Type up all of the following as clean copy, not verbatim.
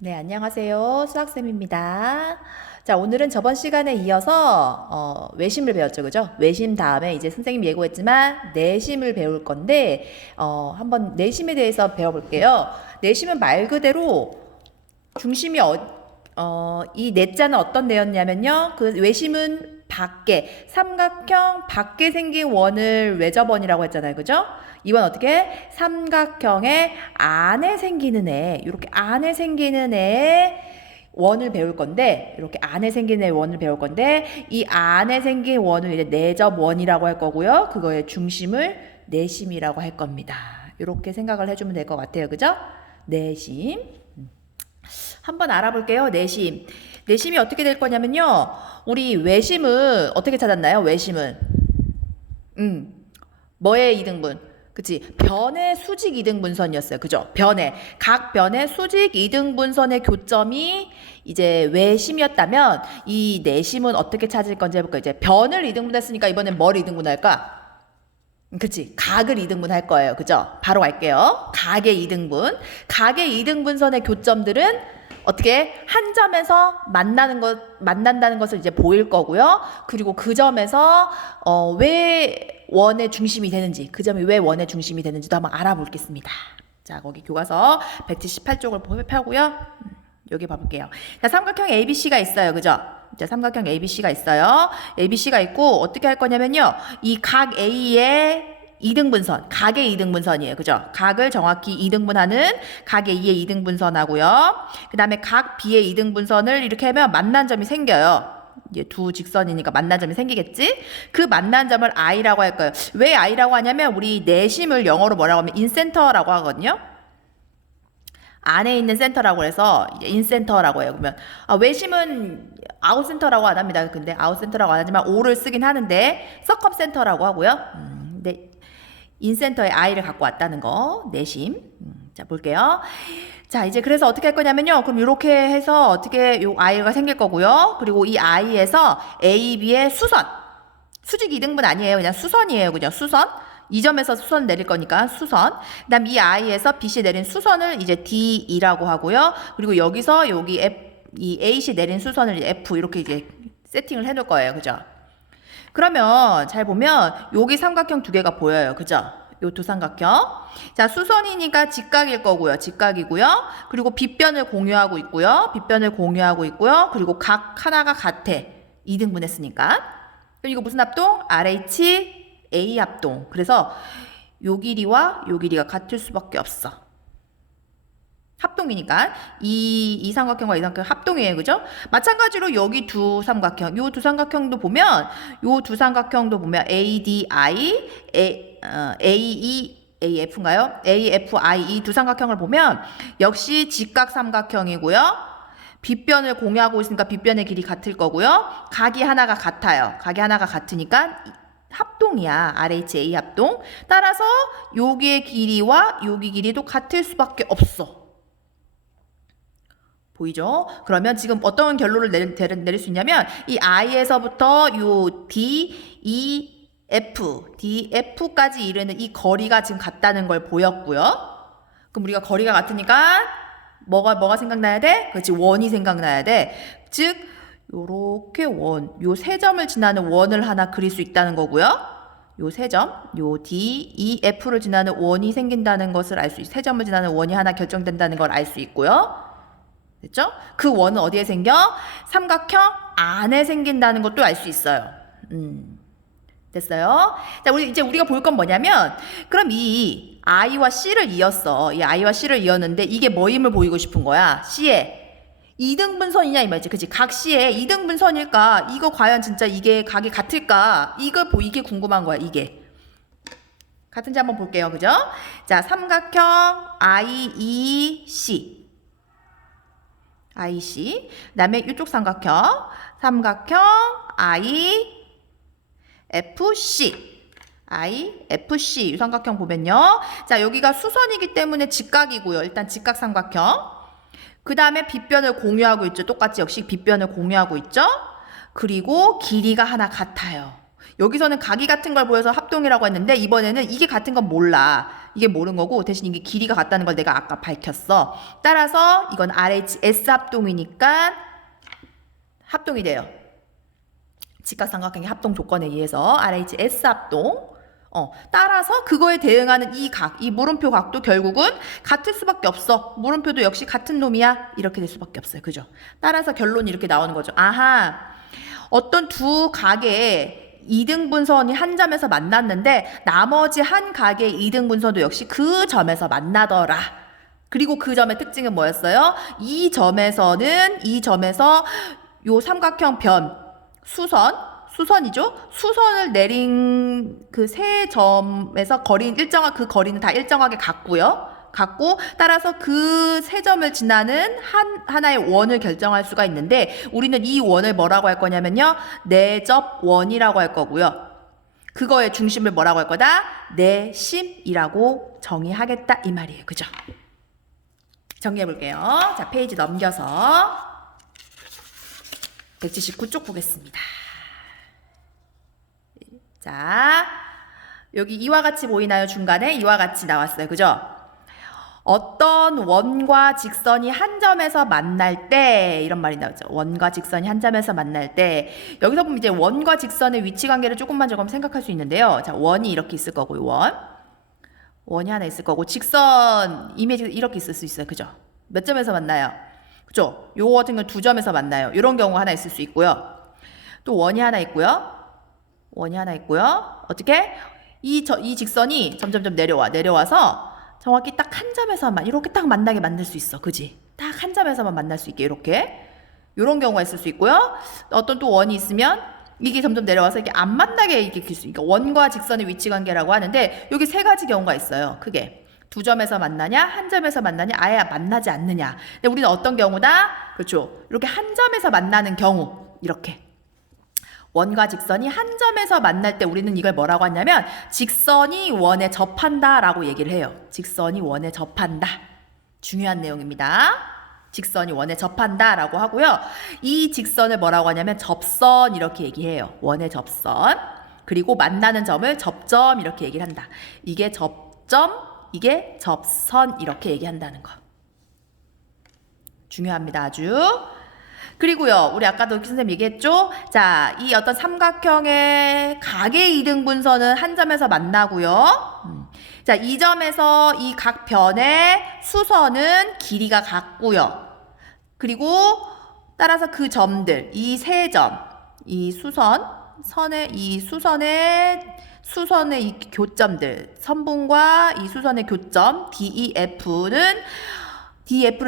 네, 안녕하세요. 수학쌤입니다. 자, 오늘은 저번 시간에 이어서 외심을 배웠죠, 그죠? 외심 다음에 이제 선생님 예고했지만 내심을 배울 건데 한번 내심에 대해서 배워볼게요. 내심은 말 그대로 중심이 이 내자는 어떤 내였냐면요. 그 외심은 밖에, 삼각형 밖에 생긴 원을 외접원이라고 했잖아요. 그죠? 이건 어떻게? 삼각형의 안에 생기는 애, 이렇게 안에 생기는 애 원을 배울 건데, 이렇게 안에 생긴 애 원을 배울 건데, 이 안에 생긴 원을 이제 내접원이라고 할 거고요. 그거의 중심을 내심이라고 할 겁니다. 이렇게 생각을 해주면 될 것 같아요. 그죠? 내심. 한번 알아볼게요. 내심. 내심이 어떻게 될 거냐면요. 우리 외심은 어떻게 찾았나요? 외심은. 뭐의 이등분? 그치. 변의 수직 이등분선이었어요. 그죠? 변의. 각 변의 수직 이등분선의 교점이 이제 외심이었다면 이 내심은 어떻게 찾을 건지 해볼까요? 이제 변을 이등분했으니까 이번엔 뭘 이등분할까? 그치. 각을 이등분 할 거예요. 그죠? 바로 갈게요. 각의 이등분. 각의 이등분선의 교점들은 어떻게 한 점에서 만난다는 것을 이제 보일 거고요. 그리고 그 점에서 왜 원의 중심이 되는지, 그 점이 왜 원의 중심이 되는지도 한번 알아보겠습니다. 자, 거기 교과서 178쪽을 펴고요. 여기 봐볼게요. 자, 삼각형 ABC가 있어요. 그죠? 자, 삼각형 ABC가 있어요. ABC가 있고 어떻게 할 거냐면요. 이 각 A의 이등분선, 각의 이등분선이에요. 그죠? 각을 정확히 이등분하는 각 A의 이등분선하고요. 그 다음에 각 B의 이등분선을 이렇게 하면 만난 점이 생겨요. 이게 두 직선이니까 만난 점이 생기겠지? 그 만난 점을 I라고 할 거예요. 왜 I라고 하냐면 우리 내심을 영어로 뭐라고 하면 인센터라고 하거든요. 안에 있는 센터라고 해서 인센터라고 해요. 그러면 외심은 아웃센터라고 안 합니다. 근데 아웃센터라고 안 하지만 O를 쓰긴 하는데 서컴센터라고 하고요. 근데 인센터에 I를 갖고 왔다는 거 내심. 자, 볼게요. 자, 이제 그래서 어떻게 할 거냐면요. 그럼 이렇게 해서 어떻게 요 I가 생길 거고요. 그리고 이 I에서 A, B의 수선. 수직 이등분 아니에요. 그냥 수선이에요. 그냥 수선. 이 점에서 수선 내릴 거니까 수선. 그다음 이 I에서 BC 내린 수선을 이제 DE라고 하고요. 그리고 여기서 여기 이 AC 내린 수선을 F 이렇게 이제 세팅을 해놓을 거예요. 그죠? 그러면 잘 보면 여기 삼각형 두 개가 보여요. 그죠? 요 두 삼각형. 자, 수선이니까 직각일 거고요. 직각이고요. 그리고 빗변을 공유하고 있고요. 빗변을 공유하고 있고요. 그리고 각 하나가 같아. 2등분 했으니까. 그럼 이거 무슨 합동? RH A 합동. 그래서 요 길이와 요 길이가 같을 수밖에 없어. 합동이니까 이 삼각형과 이 삼각형 합동이에요. 그죠? 마찬가지로 여기 두 삼각형, 요 두 삼각형도 보면 요 두 삼각형도 보면 ADI, AEAF인가요? AFI 이 두 삼각형을 보면 역시 직각 삼각형이고요. 빗변을 공유하고 있으니까 빗변의 길이 같을 거고요. 각이 하나가 같아요. 각이 하나가 같으니까 합동이야. RHA 합동. 따라서 여기의 길이와 여기 길이도 같을 수밖에 없어. 보이죠? 그러면 지금 어떤 결론을 내릴 수 있냐면 이 I에서부터 요 D, E, F, DF까지 이르는 이 거리가 지금 같다는 걸 보였고요. 그럼 우리가 거리가 같으니까 뭐가 생각나야 돼? 그렇지, 원이 생각나야 돼. 즉 요렇게 요 세 점을 지나는 원을 하나 그릴 수 있다는 거고요. 요 세 점, 요 D, E, F를 지나는 원이 생긴다는 것을 알 수 세 점을 지나는 원이 하나 결정된다는 걸 알 수 있고요. 됐죠? 그 원은 어디에 생겨? 삼각형 안에 생긴다는 것도 알 수 있어요. 됐어요? 자, 우리가 볼 건 뭐냐면, 그럼 이 I와 C를 이었어. 이 I와 C를 이었는데, 이게 뭐임을 보이고 싶은 거야? C에. 이등분선이냐, 이 말이지. 그치? 각 C에 이등분선일까? 이거 과연 진짜 이게 각이 같을까? 이게 궁금한 거야, 이게. 같은지 한번 볼게요. 그죠? 자, 삼각형 IEC. IC. 그 다음에 이쪽 삼각형 IFC. IFC. 이 삼각형 보면요. 자, 여기가 수선이기 때문에 직각이고요. 일단 직각 삼각형. 그 다음에 빗변을 공유하고 있죠. 똑같이 역시 빗변을 공유하고 있죠. 그리고 길이가 하나 같아요. 여기서는 각이 같은 걸 보여서 합동이라고 했는데 이번에는 이게 같은 건 몰라. 이게 모르는 거고 대신 이게 길이가 같다는 걸 내가 아까 밝혔어. 따라서 이건 RHS 합동이니까 합동이 돼요. 직각삼각형의 합동 조건에 의해서 RHS 합동. 따라서 그거에 대응하는 이 각, 이 물음표 각도 결국은 같을 수밖에 없어. 물음표도 역시 같은 놈이야. 이렇게 될 수밖에 없어요. 그죠? 따라서 결론이 이렇게 나오는 거죠. 아하, 어떤 두 각의 이등분선이 한 점에서 만났는데 나머지 한 각의 이등분선도 역시 그 점에서 만나더라. 그리고 그 점의 특징은 뭐였어요? 이 점에서 요 삼각형 변, 수선이죠? 수선을 내린 그 세 점에서 그 거리는 다 일정하게 같고 따라서 그 세 점을 지나는 하나의 원을 결정할 수가 있는데 우리는 이 원을 뭐라고 할 거냐면요. 내접원이라고 할 거고요. 그거의 중심을 뭐라고 할 거다? 내심이라고 정의하겠다 이 말이에요. 그죠? 정리해 볼게요. 자, 페이지 넘겨서 179쪽 보겠습니다. 자, 여기 이와 같이 보이나요? 중간에 이와 같이 나왔어요. 그죠? 어떤 원과 직선이 한 점에서 만날 때 이런 말이 나오죠. 원과 직선이 한 점에서 만날 때 여기서 보면 이제 원과 직선의 위치 관계를 조금 생각할 수 있는데요. 자, 원이 이렇게 있을 거고요. 원이 하나 있을 거고 직선 이미지가 이렇게 있을 수 있어요. 그죠? 몇 점에서 만나요? 그죠? 요거 같은 경우는 두 점에서 만나요. 이런 경우가 하나 있을 수 있고요. 또 원이 하나 있고요. 어떻게? 이 직선이 점점점 내려와서 정확히 딱 한 점에서만 이렇게 딱 만나게 만들 수 있어. 그지? 딱 한 점에서만 만날 수 있게 이렇게. 요런 경우가 있을 수 있고요. 어떤 또 원이 있으면 이게 점점 내려와서 이게 안 만나게 이렇게 길 수 있으니까 원과 직선의 위치 관계라고 하는데 여기 세 가지 경우가 있어요. 크게. 두 점에서 만나냐, 한 점에서 만나냐, 아예 만나지 않느냐. 근데 우리는 어떤 경우다? 그렇죠. 이렇게 한 점에서 만나는 경우. 이렇게. 원과 직선이 한 점에서 만날 때 우리는 이걸 뭐라고 하냐면 직선이 원에 접한다 라고 얘기를 해요. 직선이 원에 접한다. 중요한 내용입니다. 직선이 원에 접한다 라고 하고요. 이 직선을 뭐라고 하냐면 접선 이렇게 얘기해요. 원의 접선. 그리고 만나는 점을 접점 이렇게 얘기를 한다. 이게 접점, 이게 접선 이렇게 얘기한다는 거. 중요합니다. 아주. 그리고요, 우리 아까도 선생님 얘기했죠? 자, 이 어떤 삼각형의 각의 이등분선은 한 점에서 만나고요. 자, 이 점에서 이 각 변의 수선은 길이가 같고요. 그리고 따라서 그 점들, 이 세 점, 이 수선의 이 교점들, 선분과 이 수선의 교점, DEF를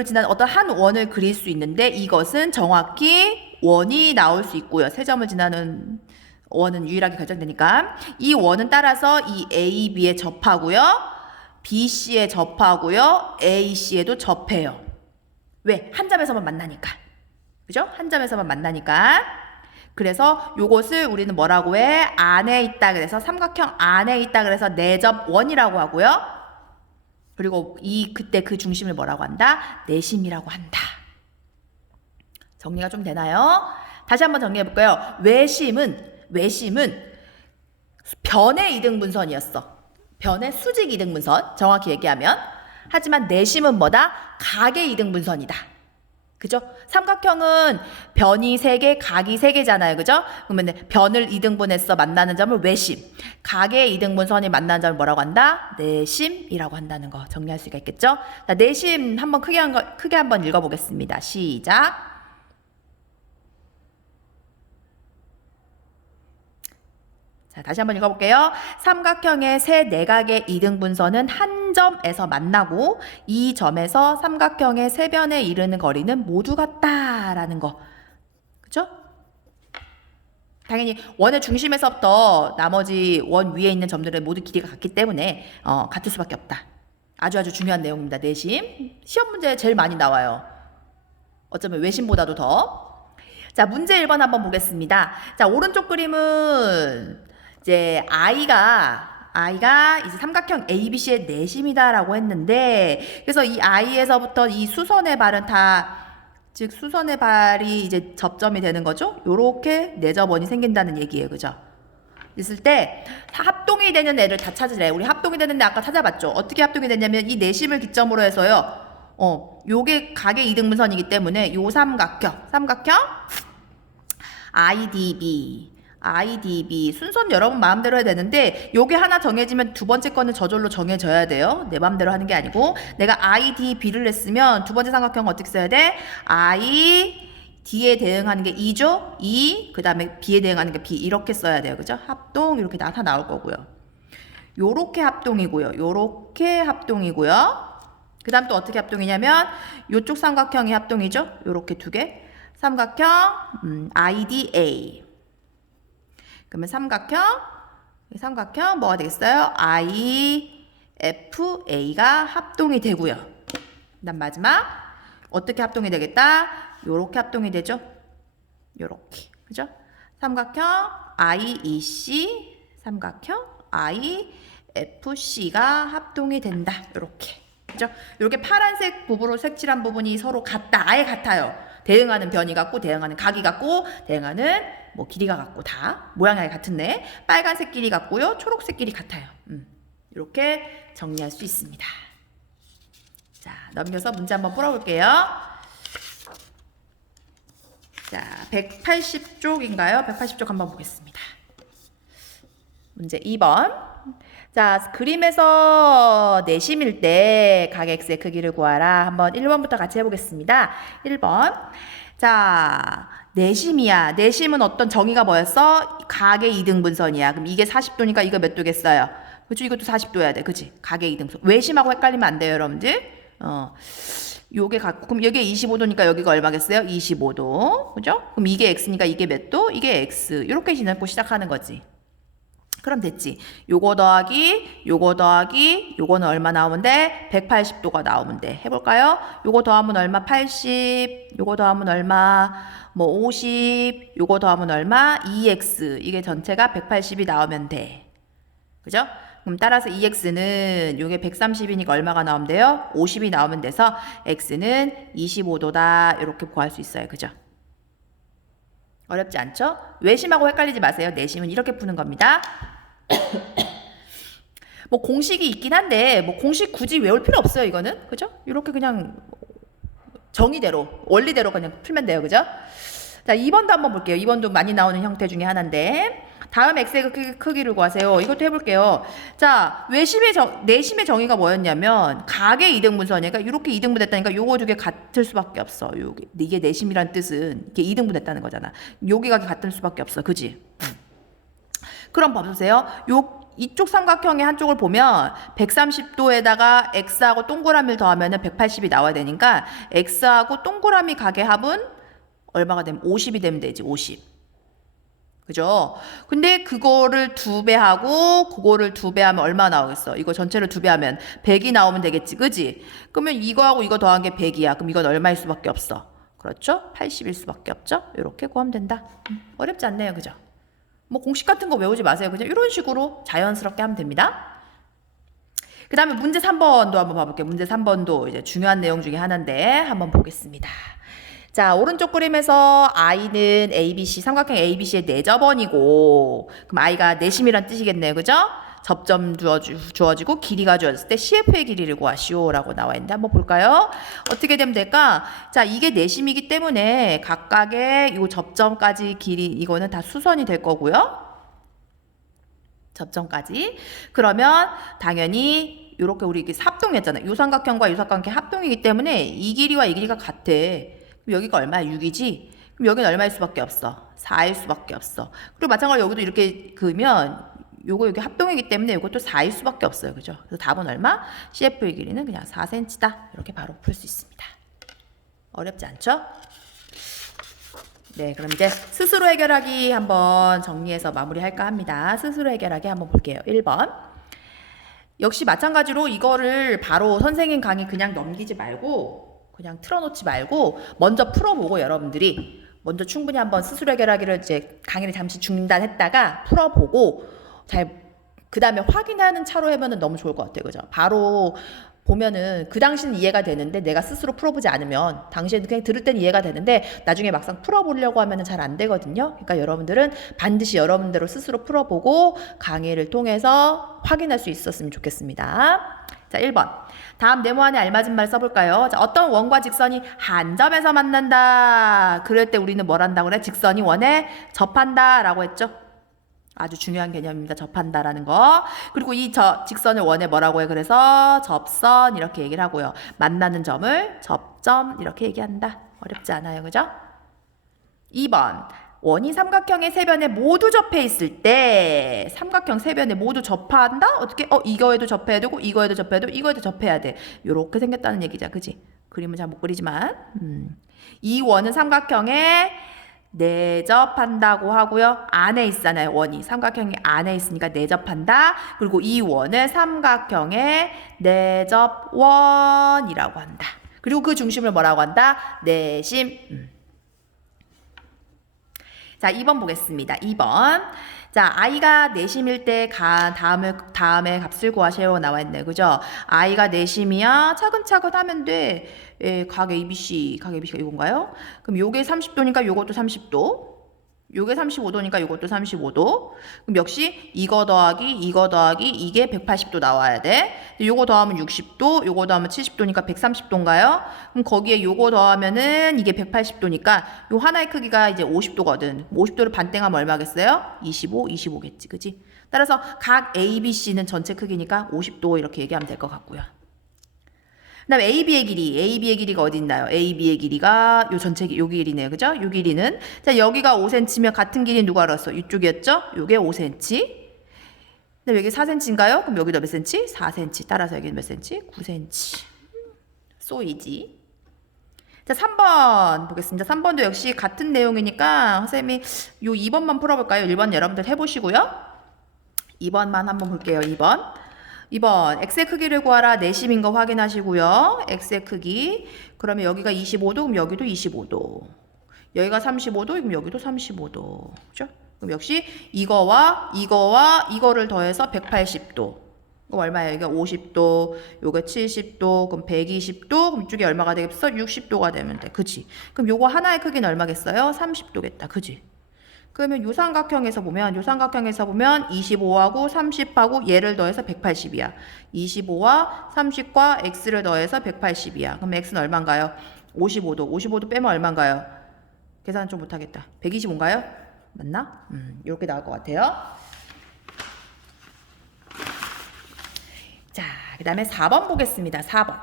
지난 어떤 한 원을 그릴 수 있는데 이것은 정확히 원이 나올 수 있고요. 세 점을 지나는 원은 유일하게 결정되니까 이 원은 따라서 이 AB에 접하고요. BC에 접하고요. AC에도 접해요. 왜? 한 점에서만 만나니까. 그죠? 한 점에서만 만나니까. 그래서 요것을 우리는 뭐라고 해? 안에 있다 그래서 삼각형 안에 있다 그래서 내접원이라고 하고요. 그리고 그때 그 중심을 뭐라고 한다? 내심이라고 한다. 정리가 좀 되나요? 다시 한번 정리해 볼까요? 외심은 변의 이등분선이었어. 변의 수직 이등분선. 정확히 얘기하면. 하지만 내심은 뭐다? 각의 이등분선이다. 그죠? 삼각형은 변이 3개, 각이 3개잖아요. 그죠? 그러면 변을 2등분해서 만나는 점을 외심, 각의 2등분선이 만나는 점을 뭐라고 한다? 내심이라고 한다는 거 정리할 수가 있겠죠? 자, 내심 한번 크게 한번 읽어보겠습니다. 시작. 자, 다시 한번 읽어볼게요. 삼각형의 세 내각의 이등분선은 한 점에서 만나고 이 점에서 삼각형의 세 변에 이르는 거리는 모두 같다라는 거. 그쵸? 당연히 원의 중심에서부터 나머지 원 위에 있는 점들은 모두 길이가 같기 때문에 같을 수밖에 없다. 아주 중요한 내용입니다. 내심. 시험 문제에 제일 많이 나와요. 어쩌면 외심보다도 더. 자, 문제 1번 한번 보겠습니다. 자, 오른쪽 그림은 이제 I가 이제 삼각형 ABC의 내심이다라고 했는데, 그래서 이 I에서부터 이 수선의 발은 즉 수선의 발이 이제 접점이 되는 거죠. 요렇게 내접원이 생긴다는 얘기예요. 그죠? 있을 때 합동이 되는 애를 다 찾으래. 우리 합동이 되는 애 아까 찾아봤죠. 어떻게 합동이 됐냐면 이 내심을 기점으로 해서요. 요게 각의 이등분선이기 때문에 요 삼각형 IDB 순서는 여러분 마음대로 해야 되는데 요게 하나 정해지면 두 번째 거는 저절로 정해져야 돼요. 내 마음대로 하는 게 아니고 내가 IDB를 했으면 두 번째 삼각형은 어떻게 써야 돼? D에 대응하는 게 2죠? 2, 그 다음에 B에 대응하는 게 B 이렇게 써야 돼요. 그죠? 합동 이렇게 다 나올 거고요. 요렇게 합동이고요. 요렇게 합동이고요. 그 다음 또 어떻게 합동이냐면 요쪽 삼각형이 합동이죠? 요렇게 두 개. 삼각형 IDA. 그러면 삼각형 뭐가 되겠어요? IFA가 합동이 되고요. 그다음 마지막 어떻게 합동이 되겠다? 요렇게 합동이 되죠? 요렇게. 그죠? 삼각형 IEC, 삼각형 IFC가 합동이 된다. 요렇게. 그죠? 이렇게 파란색 부분으로 색칠한 부분이 서로 같다. 아예 같아요. 대응하는 변이 같고, 대응하는 각이 같고, 대응하는 뭐 길이가 같고 다 모양이 같은데 빨간색 길이 같고요. 초록색 길이 같아요. 이렇게 정리할 수 있습니다. 자, 넘겨서 문제 한번 풀어볼게요. 자, 180쪽인가요? 180쪽 한번 보겠습니다. 문제 2번. 자, 그림에서 내심일 때 각 x의 크기를 구하라. 한번 1번부터 같이 해보겠습니다. 1번. 자, 내심이야. 내심은 어떤 정의가 뭐였어? 각의 이등분선이야. 그럼 이게 40도니까 이거 몇 도겠어요? 그쵸? 이것도 40도여야 돼. 그치? 각의 이등분선. 외심하고 헷갈리면 안 돼요, 여러분들. 요게 갖고, 그럼 여기에 25도니까 여기가 얼마겠어요? 25도. 그죠? 그럼 이게 x니까 이게 몇 도? 이게 x. 이렇게 지내고 시작하는 거지. 그럼 됐지. 요거 더하기 요거는 얼마 나오면 돼? 180도가 나오면 돼. 해볼까요? 요거 더하면 얼마? 80. 요거 더하면 얼마? 뭐 50. 요거 더하면 얼마? 2x. 이게 전체가 180이 나오면 돼. 그죠? 그럼 따라서 2x는 요게 130이니까 얼마가 나오면 돼요? 50이 나오면 돼서 x는 25도다. 이렇게 구할 수 있어요. 그죠? 어렵지 않죠? 외심하고 헷갈리지 마세요. 내심은 이렇게 푸는 겁니다. 뭐 공식이 있긴 한데 뭐 공식 굳이 외울 필요 없어요. 이거는. 그죠? 이렇게 그냥 정의대로 원리대로 그냥 풀면 돼요. 그죠? 자, 2번도 한번 볼게요. 2번도 많이 나오는 형태 중에 하나인데 다음 x의 크기를 구하세요. 이것도 해볼게요. 자, 내심의 정의가 뭐였냐면 각의 이등분선이니까 이렇게 이등분됐다니까 요거 두 개 같을 수밖에 없어. 이게 내심이란 뜻은 이게 이등분됐다는 거잖아. 여기가 같을 수밖에 없어. 그지? 그럼 봐보세요. 이쪽 삼각형의 한쪽을 보면 130도에다가 x하고 동그라미를 더하면 180이 나와야 되니까 x하고 동그라미 각의 합은 얼마가 되면 50이 되면 되지. 50. 그죠? 근데 그거를 2배 하고 그거를 2배 하면 얼마 나오겠어? 이거 전체를 2배 하면 100이 나오면 되겠지. 그지? 그러면 이거하고 이거 더한 게 100이야. 그럼 이건 얼마일 수밖에 없어? 그렇죠? 80일 수밖에 없죠? 이렇게 구하면 된다. 어렵지 않네요. 그죠? 뭐 공식 같은 거 외우지 마세요. 그냥 이런 식으로 자연스럽게 하면 됩니다. 그 다음에 문제 3번도 한번 봐볼게요. 문제 3번도 이제 중요한 내용 중에 하나인데 한번 보겠습니다. 자, 오른쪽 그림에서 i는 ABC, 삼각형 ABC의 내접원이고 그럼 i가 내심이란 뜻이겠네요. 그죠? 접점 주어지고 길이가 주어졌을 때 CF의 길이를 구하시오 라고 나와 있는데 한번 볼까요? 어떻게 되면 될까? 자, 이게 내심이기 때문에 각각의 이 접점까지 길이 이거는 다 수선이 될 거고요. 접점까지. 그러면 당연히 이렇게 우리 이게 합동이었잖아요. 이 삼각형과 이 삼각형이 합동이기 때문에 이 길이와 이 길이가 같아. 그럼 여기가 얼마야? 6이지? 그럼 여기는 얼마일 수밖에 없어? 4일 수밖에 없어. 그리고 마찬가지로 여기도 이렇게 그으면 요거 여기 합동이기 때문에 이것도 4일 수밖에 없어요. 그죠? 그래서 답은 얼마? CF의 길이는 그냥 4cm다. 이렇게 바로 풀 수 있습니다. 어렵지 않죠? 네, 그럼 이제 스스로 해결하기 한번 정리해서 마무리할까 합니다. 스스로 해결하기 한번 볼게요. 1번. 역시 마찬가지로 이거를 바로 선생님 강의 그냥 넘기지 말고 그냥 틀어놓지 말고 먼저 풀어보고 여러분들이 먼저 충분히 한번 스스로 해결하기를 이제 강의를 잠시 중단했다가 풀어보고 그 다음에 확인하는 차로 하면은 너무 좋을 것 같아요. 그죠? 바로 보면은 그 당시는 이해가 되는데 내가 스스로 풀어보지 않으면 당시에는 그냥 들을 땐 이해가 되는데 나중에 막상 풀어보려고 하면은 잘 안 되거든요. 그러니까 여러분들은 반드시 여러분대로 스스로 풀어보고 강의를 통해서 확인할 수 있었으면 좋겠습니다. 자, 1번. 다음 네모안에 알맞은 말 써볼까요? 자, 어떤 원과 직선이 한 점에서 만난다. 그럴 때 우리는 뭘 한다고 그래? 직선이 원에 접한다 라고 했죠. 아주 중요한 개념입니다. 접한다라는 거. 그리고 이 직선을 원에 뭐라고 해? 그래서 접선 이렇게 얘기를 하고요. 만나는 점을 접점 이렇게 얘기한다. 어렵지 않아요. 그죠? 2번. 원이 삼각형의 세 변에 모두 접해 있을 때 삼각형 세 변에 모두 접한다? 어떻게? 이거에도 접해야 되고 이거에도 접해야 되고 이거에도 접해야 돼. 요렇게 생겼다는 얘기죠. 그지? 그림은 잘 못 그리지만 이 원은 삼각형에 내접한다고 하고요. 안에 있잖아요. 원이 삼각형이 안에 있으니까 내접한다. 그리고 이 원을 삼각형의 내접원이라고 한다. 그리고 그 중심을 뭐라고 한다? 내심. 자, 2번 보겠습니다. 2번. 자, i가 내심일 때 다음에 값을 구하세요 나와 있네. 그죠? i가 내심이야. 차근차근 하면 돼. 각 ABC가 이건가요? 그럼 요게 30도니까 요것도 30도. 요게 35도니까 요것도 35도. 그럼 역시 이거 더하기 이게 180도 나와야 돼. 요거 더하면 60도, 요거 더하면 70도니까 130도인가요? 그럼 거기에 요거 더하면은 이게 180도니까 요 하나의 크기가 이제 50도거든. 50도를 반땡하면 얼마겠어요? 25, 25겠지. 그지? 따라서 각 ABC는 전체 크기니까 50도 이렇게 얘기하면 될 것 같고요. 그 다음에 AB의 길이가 어디 있나요? AB의 길이가 요 전체 요 길이네요. 그죠? 요 길이는 자, 여기가 5cm면 같은 길이 누가 알았어? 이쪽이었죠? 요게 5cm. 근데 여기 4cm인가요? 그럼 여기도 몇 cm? 4cm. 따라서 여기는 몇 cm? 9cm. so easy. 자, 3번 보겠습니다. 3번도 역시 같은 내용이니까 선생님이 요 2번만 풀어볼까요? 1번 여러분들 해보시고요. 2번만 한번 볼게요. 2번 x의 크기를 구하라. 내심인 거 확인하시고요. x의 크기. 그러면 여기가 25도, 그럼 여기도 25도. 여기가 35도, 그럼 여기도 35도. 그죠? 그럼 역시 이거를 더해서 180도. 그럼 얼마예요? 여기가 50도, 요게 70도, 그럼 120도, 그럼 이쪽이 얼마가 되겠어? 60도가 되면 돼. 그치? 그럼 요거 하나의 크기는 얼마겠어요? 30도겠다. 그치? 그러면 요 삼각형에서 보면 25하고 30하고 얘를 더해서 180이야. 25와 30과 x를 더해서 180이야. 그럼 x는 얼마인가요? 55도. 55도 빼면 얼마인가요? 계산 좀 못하겠다. 125인가요? 맞나? 이렇게 나올 것 같아요. 자, 그 다음에 4번 보겠습니다. 4번.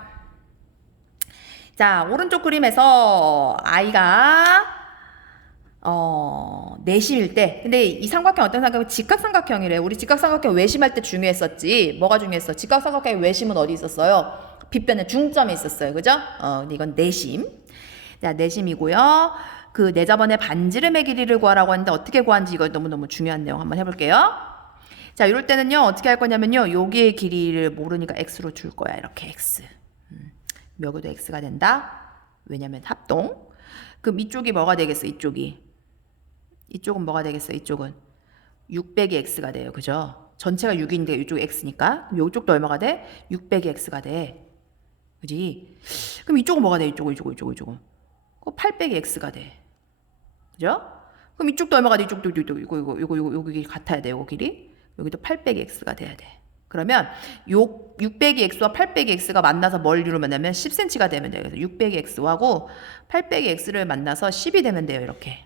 자, 오른쪽 그림에서 i가 내심일 때. 근데 이 삼각형 어떤 삼각형? 직각삼각형이래. 우리 직각삼각형 외심할 때 중요했었지. 뭐가 중요했어? 직각삼각형의 외심은 어디 있었어요? 빗변에 중점이 있었어요. 그죠? 근데 이건 내심. 자, 내심이고요. 그 내접원의 반지름의 길이를 구하라고 하는데 어떻게 구하는지 이거 너무너무 중요한 내용 한번 해볼게요. 자, 이럴 때는요. 어떻게 할 거냐면요. 여기의 길이를 모르니까 x로 줄 거야. 이렇게 x. 여기도 x가 된다. 왜냐면 합동. 그럼 이쪽이 뭐가 되겠어? 이쪽은 뭐가 되겠어? 이쪽은 6 빼기 x가 돼요. 그죠? 전체가 6인데 이쪽 x니까. 그럼 이쪽도 얼마가 돼? 6 빼기 x가 돼. 그지? 그럼 이쪽은 뭐가 돼? 이쪽은. 8 빼기 x가 돼. 그죠? 그럼 이쪽도 얼마가 돼? 이쪽도 이거 길이 같아야 돼. 이거 길이. 여기도 8 빼기 x가 돼야 돼. 그러면 6 빼기 x와 8 빼기 x가 만나서 뭘 이루면 10cm가 되면 돼요. 그래서 6 빼기 x하고 8 빼기 x를 만나서 10이 되면 돼요. 이렇게.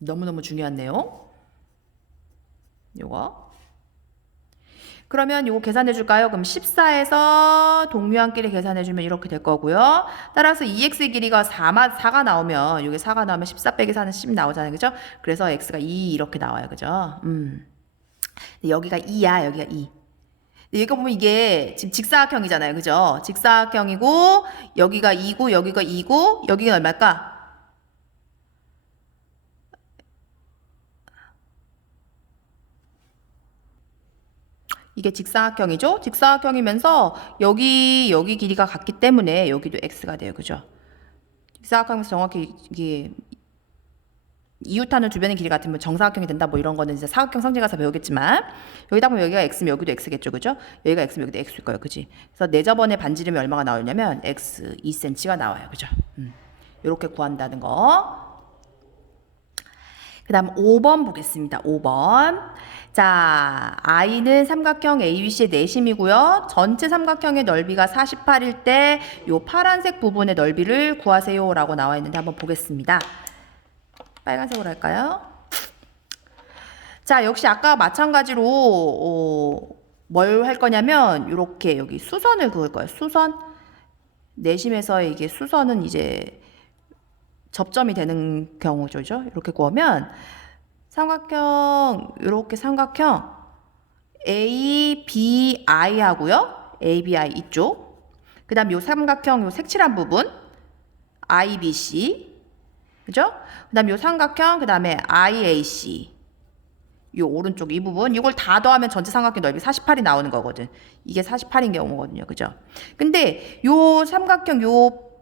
너무너무 중요한 내용. 요거. 그러면 요거 계산해 줄까요? 그럼 14에서 동류한끼리 계산해 주면 이렇게 될 거고요. 따라서 2x의 길이가 4가 나오면 요게 4가 나오면 14 빼기 4는 10 나오잖아요. 그죠? 그래서 x가 2 이렇게 나와요. 그죠? 여기가 2야. 여기가 2. 여기가 보면 이게 지금 직사각형이잖아요. 그죠? 직사각형이고 여기가 2고 여기가 2고 여기가 얼마일까? 이게 직사각형이죠? 직사각형이면서 여기 길이가 같기 때문에 여기도 x가 돼요. 그죠? 직사각형에서 정확히 이게 이웃하는 주변의 길이 같으면 정사각형이 된다 뭐 이런 거는 이제 사각형 성질 가서 배우겠지만 여기다 보면 여기가 x면 여기도 x겠죠. 그죠? 여기가 x면 여기도 x일 거예요. 그지? 그래서 4저번에 반지름이 얼마가 나오냐면 x 2cm가 나와요. 그죠? 이렇게 구한다는 거. 그 다음 5번 보겠습니다. 5번. 자, I는 삼각형 ABC의 내심이고요. 전체 삼각형의 넓이가 48일 때 요 파란색 부분의 넓이를 구하세요 라고 나와 있는데 한번 보겠습니다. 빨간색으로 할까요? 자, 역시 아까 마찬가지로 뭘 할 거냐면 이렇게 여기 수선을 그을 거예요. 수선. 내심에서 이게 수선은 이제 접점이 되는 경우죠. 이렇게 구하면 삼각형 이렇게 삼각형 ABI 하고요. ABI 이쪽. 그다음 요 삼각형 요 색칠한 부분 IBC. 그죠? 그다음 요 삼각형 그다음에 IAC. 요 오른쪽 이 부분 이걸 다 더하면 전체 삼각형 넓이 48이 나오는 거거든. 이게 48인 경우거든요. 그죠? 근데 요 삼각형 요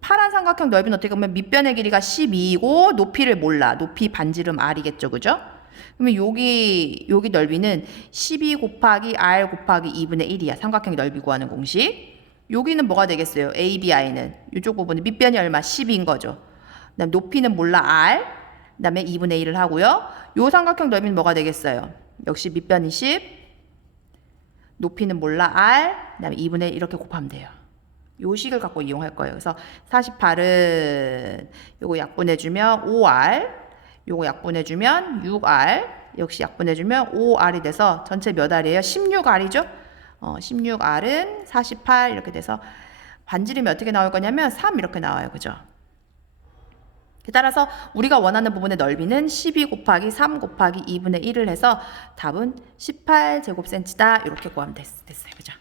파란 삼각형 넓이는 어떻게 보면 밑변의 길이가 12이고 높이를 몰라. 높이 반지름 R이겠죠. 그죠? 그러면 여기 넓이는 12 곱하기 R 곱하기 2분의 1이야. 삼각형 넓이 구하는 공식. 여기는 뭐가 되겠어요? ABI는 이쪽 부분은 밑변이 얼마? 10인 거죠. 그다음 높이는 몰라 R. 그다음에 2분의 1을 하고요. 요 삼각형 넓이는 뭐가 되겠어요? 역시 밑변이 10. 높이는 몰라 R. 그다음에 2분의 1 이렇게 곱하면 돼요. 요 식을 갖고 이용할 거예요. 그래서 48은 요거 약분해주면 5R, 요거 약분해주면 6R, 역시 약분해주면 5R이 돼서 전체 몇 R이에요? 16R이죠? 16R은 48 이렇게 돼서 반지름이 어떻게 나올 거냐면 3 이렇게 나와요. 그죠? 따라서 우리가 원하는 부분의 넓이는 12 곱하기 3 곱하기 2분의 1을 해서 답은 18제곱cm다. 이렇게 구하면 됐어요. 그죠?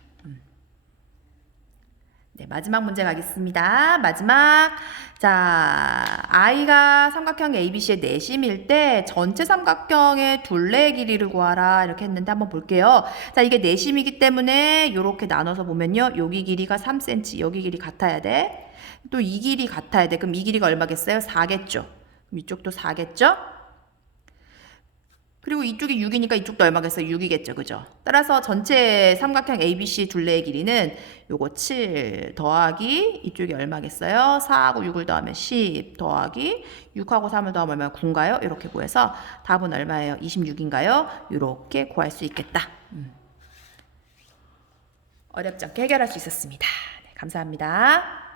네, 마지막 문제 가겠습니다. 마지막. 자, I가 삼각형 ABC의 내심일 때 전체 삼각형의 둘레의 길이를 구하라 이렇게 했는데 한번 볼게요. 자, 이게 내심이기 때문에 이렇게 나눠서 보면요. 여기 길이가 3cm, 여기 길이 같아야 돼. 또 이 길이 같아야 돼. 그럼 이 길이가 얼마겠어요? 4겠죠. 그럼 이쪽도 4겠죠? 그리고 이쪽이 6이니까 이쪽도 얼마겠어요? 6이겠죠. 그죠? 따라서 전체 삼각형 ABC 둘레의 길이는 요거 7 더하기 이쪽이 얼마겠어요? 4하고 6을 더하면 10 더하기 6하고 3을 더하면 얼마? 9인가요? 이렇게 구해서 답은 얼마예요? 26인가요? 이렇게 구할 수 있겠다. 어렵지 않게 해결할 수 있었습니다. 네, 감사합니다.